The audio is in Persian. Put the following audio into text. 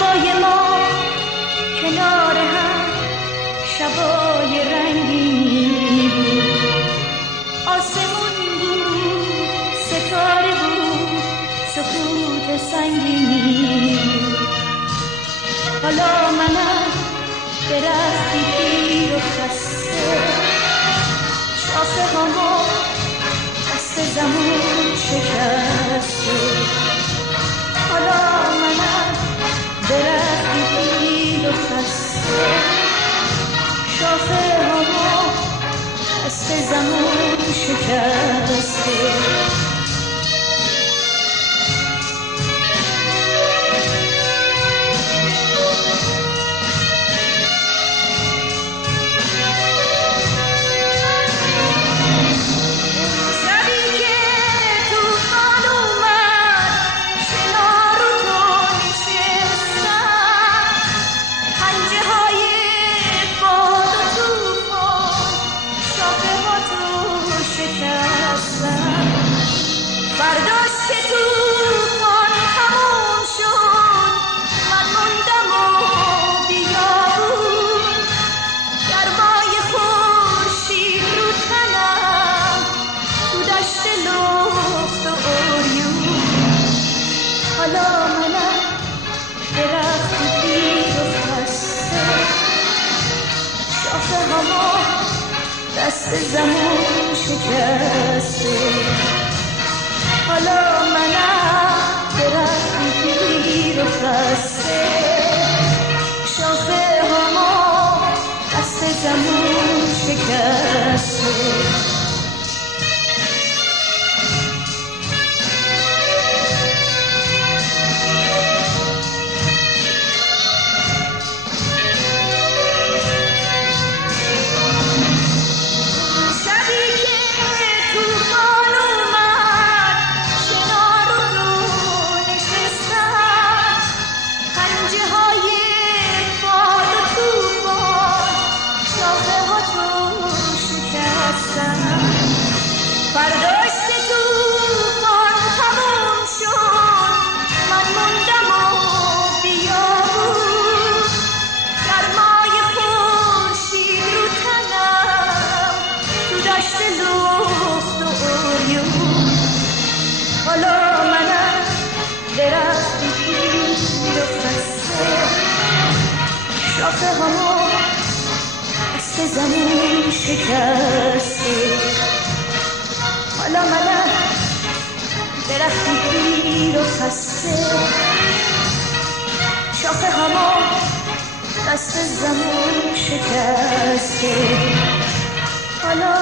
شبای ما کنار هم شبای رنگینی بود، آسمون بود، ستاره بود، سکوت سنگینی بود. حالا منم درختی پیر و خسته، شاخه هامو دست زمون شکسته. حالا منم درختی پیر و خسته، شاخه هامو دست زمون شکسته. فرداش که توفان تموم شد، من موندم و بیابون، گرمای خورشید رو تنم، تو دشت لخت و عریون. حالا منم درختی پیر و خسته، شاخه هامو دست زمون شکسته. حالا منم درختی پیر و خسته، شاخه هامو دست زمون شکسته. فرداش که توفان تموم شد، من موندم و بیابون، گرمای خورشید رو تنم، تو دشت لخت و عریون. حالا منم درختی پیر و خسته، شاخه هامو دست زمین شکسته. حالا منم درختی پیر و خسته، شاخه هامو دست زمون شکسته. حالا